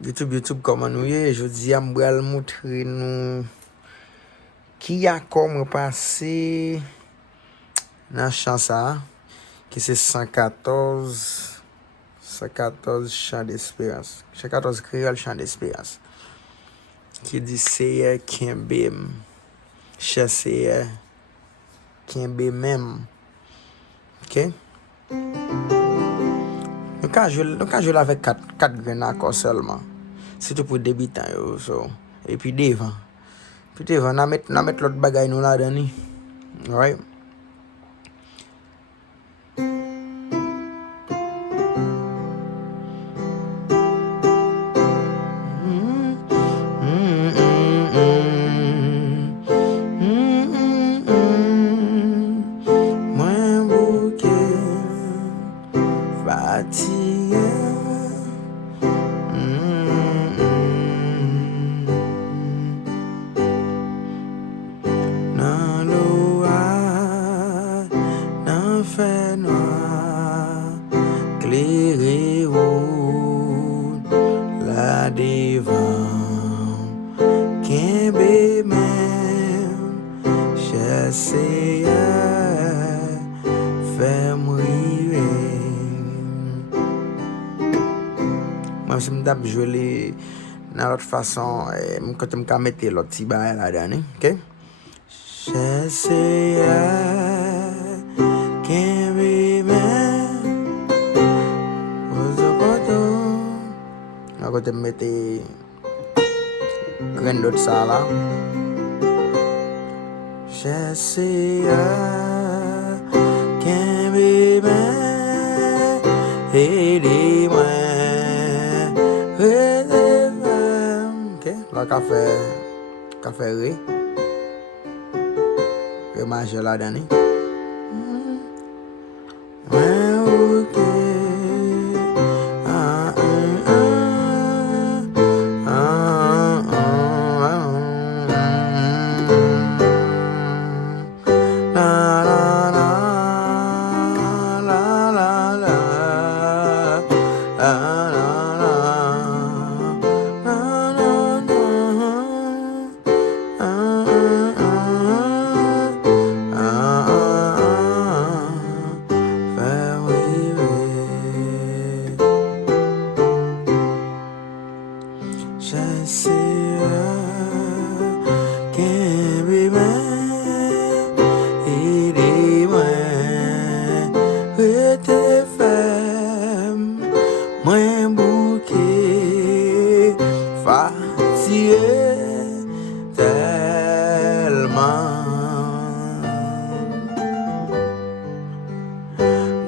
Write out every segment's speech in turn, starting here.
YouTube, comment nous y est? Je dis, je vais montrer nous qui a comme passé dans la chanson qui c'est 114 Chants d'Esperance. 114 créole Chants d'Esperance. Qui dit senyè, kenbe, senyè, kenbe menm. Ok? Nous ka jouer avec 4 grains acor seulement. Surtout pour débutant yo. So. Et puis devant. On a mettre l'autre bagay nous là-dedans. Alright? Mwen bouke fatigué. Nan lo a, nan fè noir, klere ou la devan, kenbe menm, senyè, fèm rive. Moi, si m'dap jwele nan lot fason, kote m'ka mette lot ti baye la dan, ok? Senyè, kenbe menm, ozokoto. Nan kote m'mette gren dot sa la. Senyè, kenbe menm, ede mwen, rete fèm. Ok, la kafe re. Re maje la dani. Mwen ouke, mwen bouke fatigué tellement.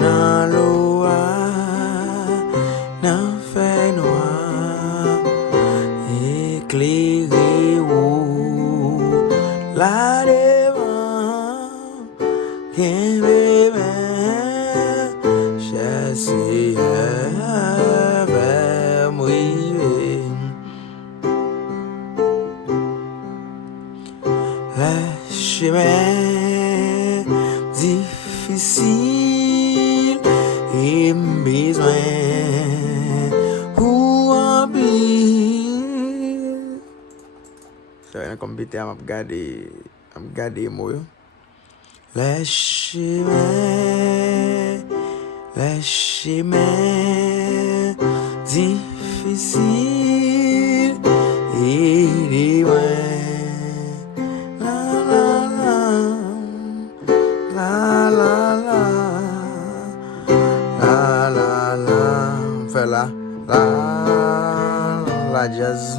Nan lo a, nan fè noir, éclairé ou la devan, kenbe menm, senyè, fèm rive. Le chemin difficile et besoin pour remplir. So, comme bite, I'm gade mo yo. Le chemin difficile et loin. Fè la jazz.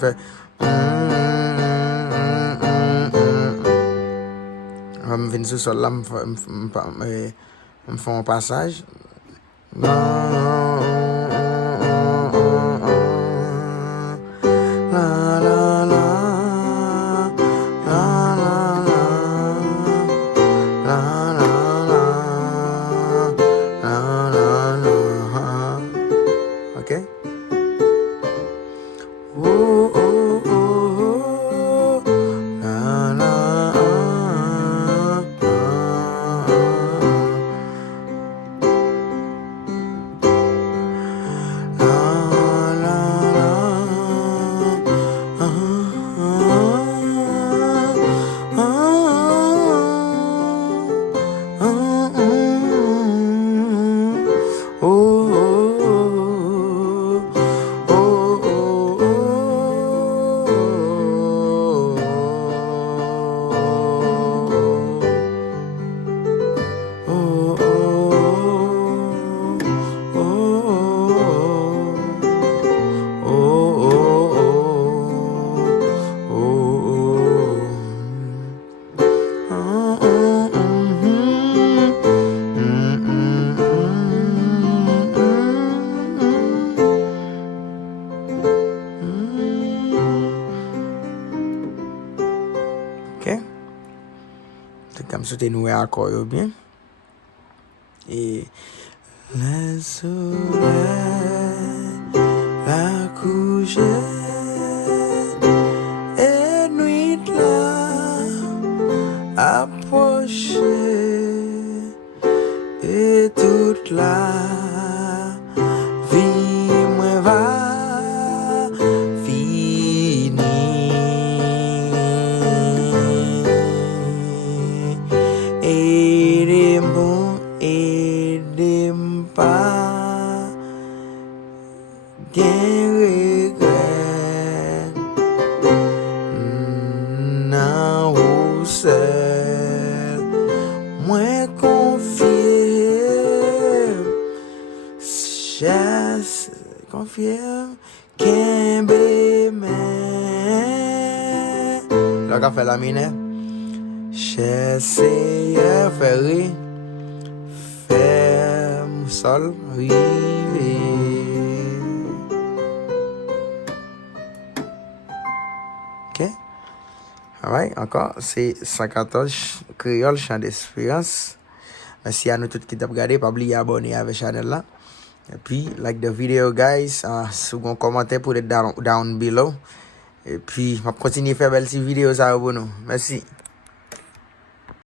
Fè vin sou sol la, m'fè un passage. Ok? Oh, oh, oh, oh. Na, na, souhaite nous accord bien. Et le soleil a couché et nuit là approché et toute la vie moi va finir et des bons et des pas gain regret nan ou seul moi confié chasse confié kenbe menm la fait la mine senyè ferré ferme sol rivé. Ok, alright, encore c'est 114 créole Chants D'esperance. Merci à nous tous qui t'ont regardé, pas oublier abonner avec la chaîne là. Et puis like the video guys, si vous commentaire pour être down below. Et puis, je vais continuer à faire belle vidéo ça pour nous. Merci.